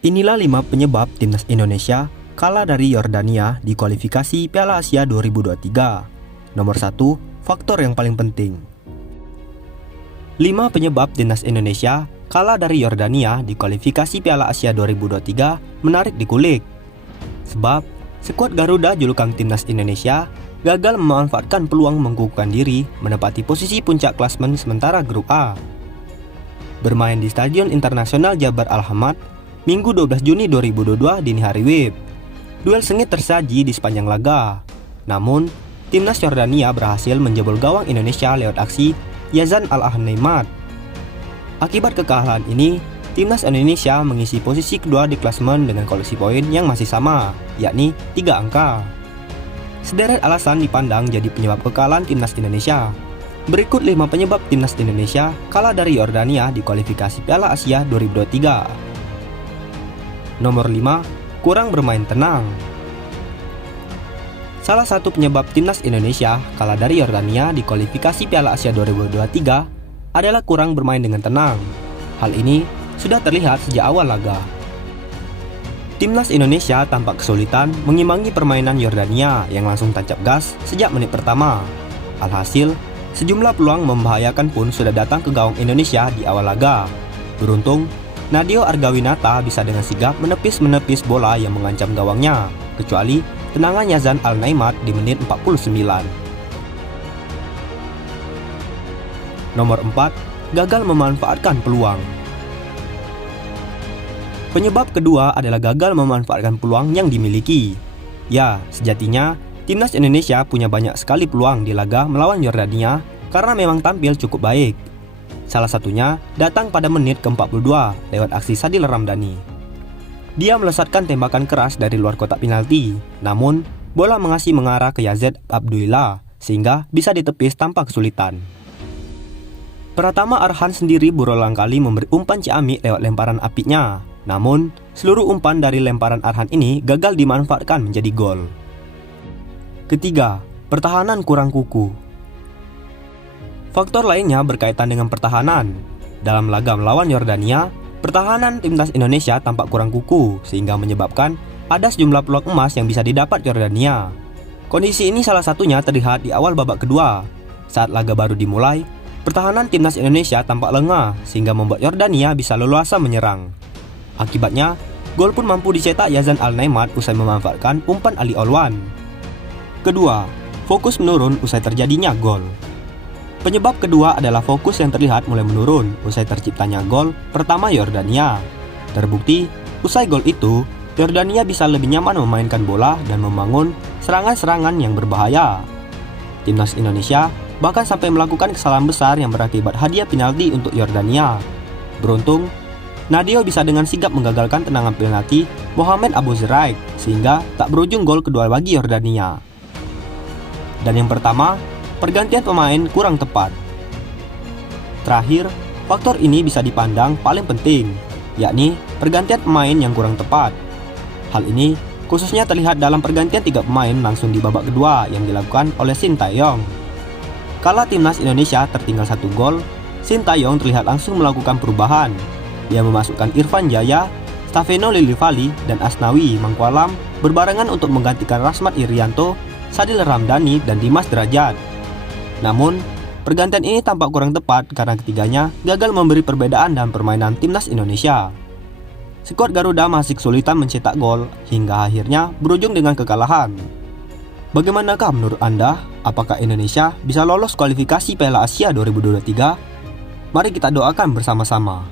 Inilah 5 penyebab timnas Indonesia kalah dari Yordania di kualifikasi Piala Asia 2023. Nomor 1, faktor yang paling penting. 5 penyebab timnas Indonesia kalah dari Yordania di kualifikasi Piala Asia 2023 menarik dikulik. Sebab, skuad Garuda julukan timnas Indonesia gagal memanfaatkan peluang mengukuhkan diri menempati posisi puncak klasmen sementara grup A. Bermain di Stadion Internasional Jabar Al-Hamad, Minggu 12 Juni 2022 dini hari WIB. Duel sengit tersaji di sepanjang laga. Namun, timnas Yordania berhasil menjebol gawang Indonesia lewat aksi Yazan Al-Naimat. Akibat kekalahan ini, timnas Indonesia mengisi posisi kedua di klasemen dengan koleksi poin yang masih sama, yakni 3 angka. Sederet alasan dipandang jadi penyebab kekalahan timnas Indonesia. Berikut 5 penyebab timnas Indonesia kalah dari Yordania di kualifikasi Piala Asia 2023. Nomor 5, kurang bermain tenang. Salah satu penyebab timnas Indonesia kalah dari Yordania di kualifikasi Piala Asia 2023 adalah kurang bermain dengan tenang. Hal ini sudah terlihat sejak awal laga. Timnas Indonesia tampak kesulitan mengimbangi permainan Yordania yang langsung tancap gas sejak menit pertama. Alhasil, sejumlah peluang membahayakan pun sudah datang ke gawang Indonesia di awal laga. Beruntung, Nadeo Argawinata bisa dengan sigap menepis bola yang mengancam gawangnya, kecuali tendangan Yazan Al-Naimat di menit 49. Nomor 4, gagal memanfaatkan peluang. Penyebab kedua adalah gagal memanfaatkan peluang yang dimiliki. Ya, sejatinya timnas Indonesia punya banyak sekali peluang di laga melawan Yordania karena memang tampil cukup baik. Salah satunya datang pada menit ke-42 lewat aksi Sadil Ramdhani. Dia melesatkan tembakan keras dari luar kotak penalti, namun bola mengasih mengarah ke Yazid Abdullah sehingga bisa ditepis tanpa kesulitan. Pratama Arhan sendiri berulang kali memberi umpan ciamik lewat lemparan apiknya, namun seluruh umpan dari lemparan Arhan ini gagal dimanfaatkan menjadi gol. Ketiga, pertahanan kurang kukuh. Faktor lainnya berkaitan dengan pertahanan. Dalam laga melawan Yordania, pertahanan timnas Indonesia tampak kurang kukuh sehingga menyebabkan ada sejumlah peluang emas yang bisa didapat Yordania. Kondisi ini salah satunya terlihat di awal babak kedua. Saat laga baru dimulai, pertahanan timnas Indonesia tampak lengah sehingga membuat Yordania bisa leluasa menyerang. Akibatnya, gol pun mampu dicetak Yazan Al-Naimat usai memanfaatkan umpan Ali Olwan. Kedua, fokus menurun usai terjadinya gol. Penyebab kedua adalah fokus yang terlihat mulai menurun usai terciptanya gol pertama Yordania. Terbukti, usai gol itu, Yordania bisa lebih nyaman memainkan bola dan membangun serangan-serangan yang berbahaya. Timnas Indonesia bahkan sampai melakukan kesalahan besar yang berakibat hadiah penalti untuk Yordania. Beruntung, Nadeo bisa dengan sigap menggagalkan tendangan penalti Mohamed Abu Zeraik sehingga tak berujung gol kedua bagi Yordania. Dan yang pertama, pergantian pemain kurang tepat. Terakhir, faktor ini bisa dipandang paling penting, yakni pergantian pemain yang kurang tepat. Hal ini khususnya terlihat dalam pergantian 3 pemain langsung di babak kedua yang dilakukan oleh Sintayong. Kala timnas Indonesia tertinggal 1 gol, Sintayong terlihat langsung melakukan perubahan. Dia memasukkan Irfan Jaya, Stefano Lillivali, dan Asnawi Mangkualam berbarengan untuk menggantikan Rasmat Irianto, Sadil Ramdhani, dan Dimas Derajat. Namun, pergantian ini tampak kurang tepat karena ketiganya gagal memberi perbedaan dalam permainan timnas Indonesia. Skuad Garuda masih kesulitan mencetak gol hingga akhirnya berujung dengan kekalahan. Bagaimanakah menurut Anda? Apakah Indonesia bisa lolos kualifikasi Piala Asia 2023? Mari kita doakan bersama-sama.